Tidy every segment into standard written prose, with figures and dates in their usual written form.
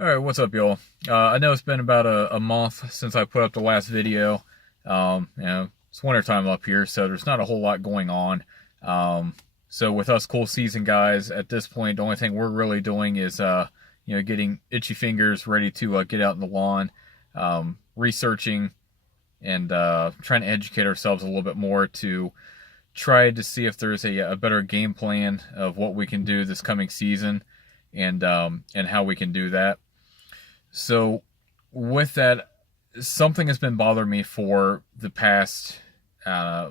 Alright, what's up, y'all? I know it's been about a month since I put up the last video. It's wintertime up here, so there's not a whole lot going on. So with us cool season guys, at this point, the only thing we're really doing is, getting itchy fingers ready to get out in the lawn, researching and trying to educate ourselves a little bit more to try to see if there's a better game plan of what we can do this coming season and how we can do that. So, with that, something has been bothering me for the past uh,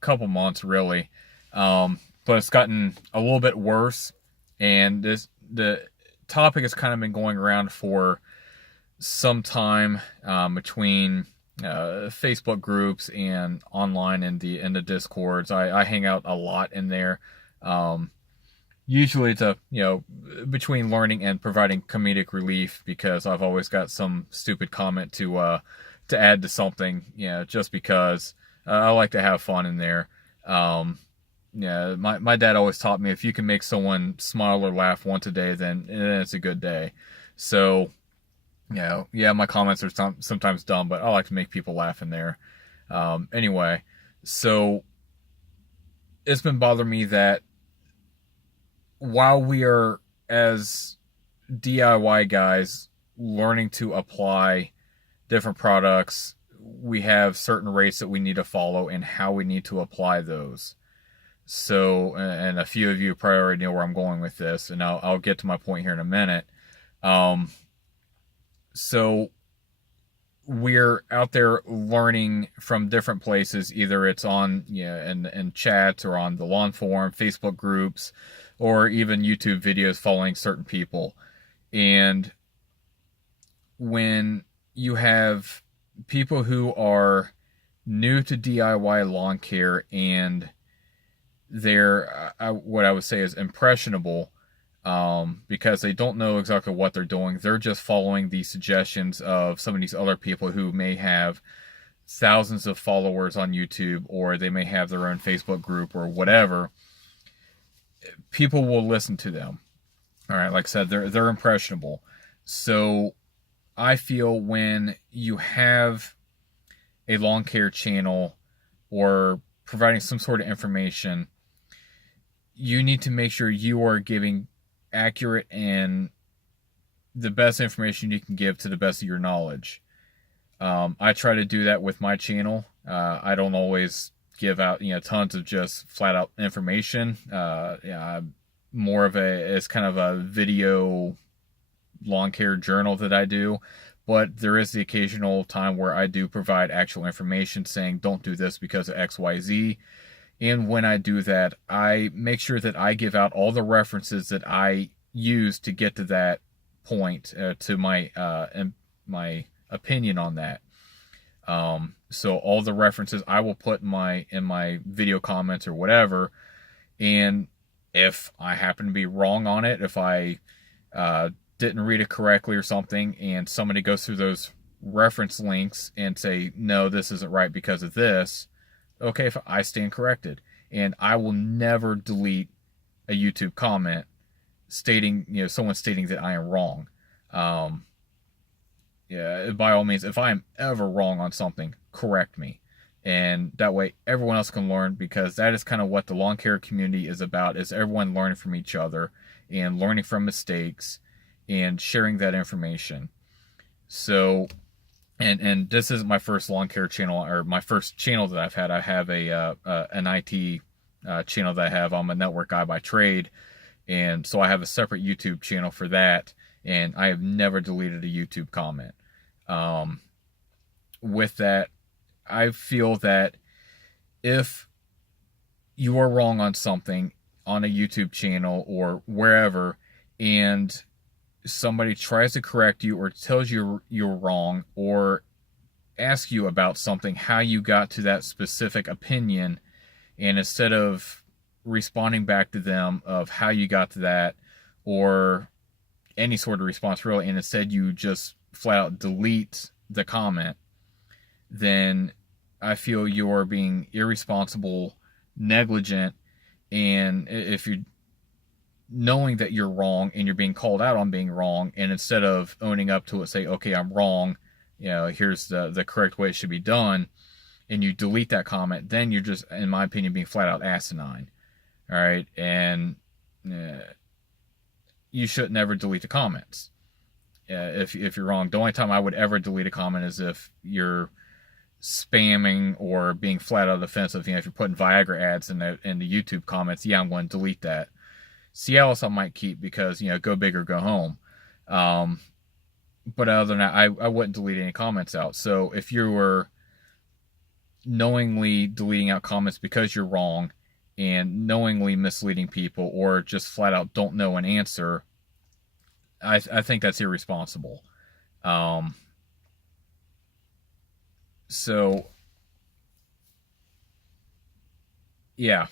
couple months, really. But it's gotten a little bit worse, and the topic has kind of been going around for some time between Facebook groups and online in the discords. I hang out a lot in there. Um, Usually to between learning and providing comedic relief because I've always got some stupid comment to add to something, just because I like to have fun in there. um yeah, my dad always taught me if you can make someone smile or laugh once a day, then it's a good day. So yeah, my comments are sometimes dumb, but I like to make people laugh in there. Anyway, so it's been bothering me that while we are, as DIY guys, learning to apply different products, we have certain rates that we need to follow and how we need to apply those. So, and a few of you probably already know where I'm going with this, and I'll get to my point here in a minute. Um, so we're out there learning from different places. Either it's on in chats or on the lawn forum, Facebook groups, or even YouTube videos following certain people. And when you have people who are new to DIY lawn care and they're what I would say is impressionable, because they don't know exactly what they're doing. They're just following the suggestions of some of these other people who may have thousands of followers on YouTube, or they may have their own Facebook group or whatever. People will listen to them. All right, like I said, they're impressionable. So I feel when you have a lawn care channel or providing some sort of information, you need to make sure you are giving accurate and the best information you can give to the best of your knowledge. I try to do that with my channel. I don't always give out tons of just flat out information. Yeah, I'm more of it's kind of a video lawn care journal that I do, but there is the occasional time where I do provide actual information saying don't do this because of XYZ. And when I do that, I make sure that I give out all the references that I use to get to that point, to my opinion on that. So all the references I will put in my video comments or whatever. And if I happen to be wrong on it, if I didn't read it correctly or something, and somebody goes through those reference links and say, no, this isn't right because of this, okay, if I stand corrected. And I will never delete a YouTube comment stating, someone stating that I am wrong. Um, yeah, by all means, if I am ever wrong on something, correct me. And that way everyone else can learn, because that is kind of what the lawn care community is about, is everyone learning from each other and learning from mistakes and sharing that information. So, and this isn't my first lawn care channel, or my first channel that I've had. I have an IT channel that I have. I'm a network guy by trade, and so I have a separate YouTube channel for that. And I have never deleted a YouTube comment. Um, with that, I feel that if you are wrong on something on a YouTube channel or wherever, and somebody tries to correct you or tells you you're wrong, or ask you about something, how you got to that specific opinion, and instead of responding back to them of how you got to that, or any sort of response really, and instead you just flat out delete the comment, then I feel you're being irresponsible, negligent, and if you knowing that you're wrong and you're being called out on being wrong, and instead of owning up to it, say, okay, I'm wrong, here's the correct way it should be done, and you delete that comment, then you're just, in my opinion, being flat out asinine. All right, and you should never delete the comments. If you're wrong, the only time I would ever delete a comment is if you're spamming or being flat out offensive. If you're putting Viagra ads in the YouTube comments, yeah, I'm going to delete that. Cialis I might keep because go big or go home. But other than that, I wouldn't delete any comments out. So if you were knowingly deleting out comments because you're wrong and knowingly misleading people, or just flat out don't know an answer, I think that's irresponsible. So yeah,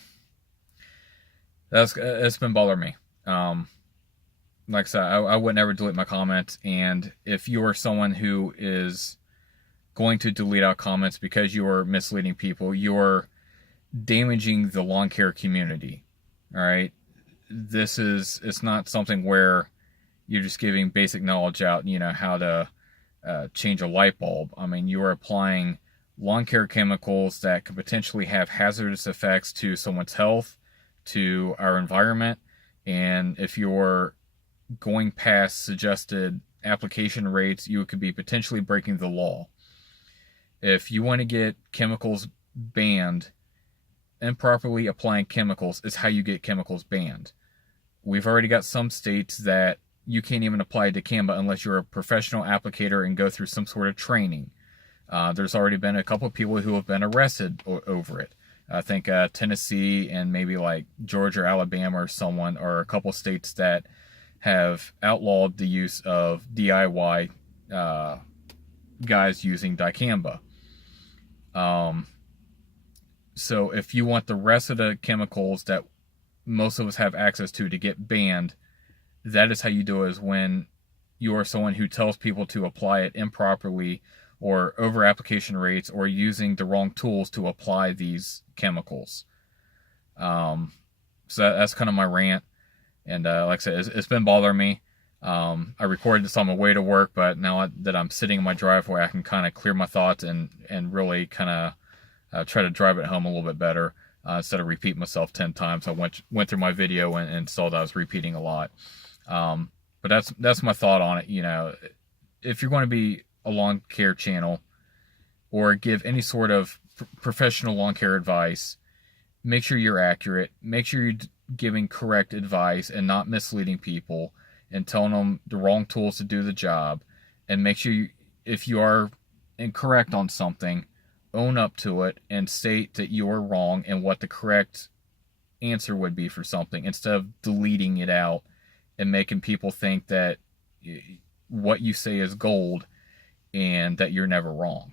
that's been bothering me. Like I said, I would never delete my comments. And if you're someone who is going to delete out comments because you're misleading people, you're damaging the lawn care community. All right, it's not something where you're just giving basic knowledge out, how to change a light bulb. I mean, you are applying lawn care chemicals that could potentially have hazardous effects to someone's health, to our environment, and if you're going past suggested application rates, you could be potentially breaking the law. If you want to get chemicals banned, improperly applying chemicals is how you get chemicals banned. We've already got some states that you can't even apply dicamba unless you're a professional applicator and go through some sort of training. There's already been a couple of people who have been arrested over it. I think Tennessee and maybe like Georgia or Alabama or someone, or a couple states that have outlawed the use of DIY guys using dicamba. So if you want the rest of the chemicals that most of us have access to get banned, that is how you do it, is when you are someone who tells people to apply it improperly, or over application rates, or using the wrong tools to apply these chemicals. So that's kind of my rant. And like I said, it's been bothering me. I recorded this on my way to work, but now that I'm sitting in my driveway, I can kind of clear my thoughts and really kind of try to drive it home a little bit better, instead of repeating myself 10 times. I went through my video and saw that I was repeating a lot. But that's my thought on it. If you're going to be a lawn care channel or give any sort of professional lawn care advice, make sure you're accurate. Make sure you're giving correct advice and not misleading people and telling them the wrong tools to do the job. And make sure if you are incorrect on something, own up to it and state that you are wrong and what the correct answer would be for something, instead of deleting it out and making people think that what you say is gold and that you're never wrong.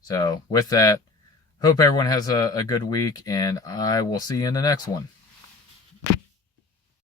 So with that, hope everyone has a good week, and I will see you in the next one.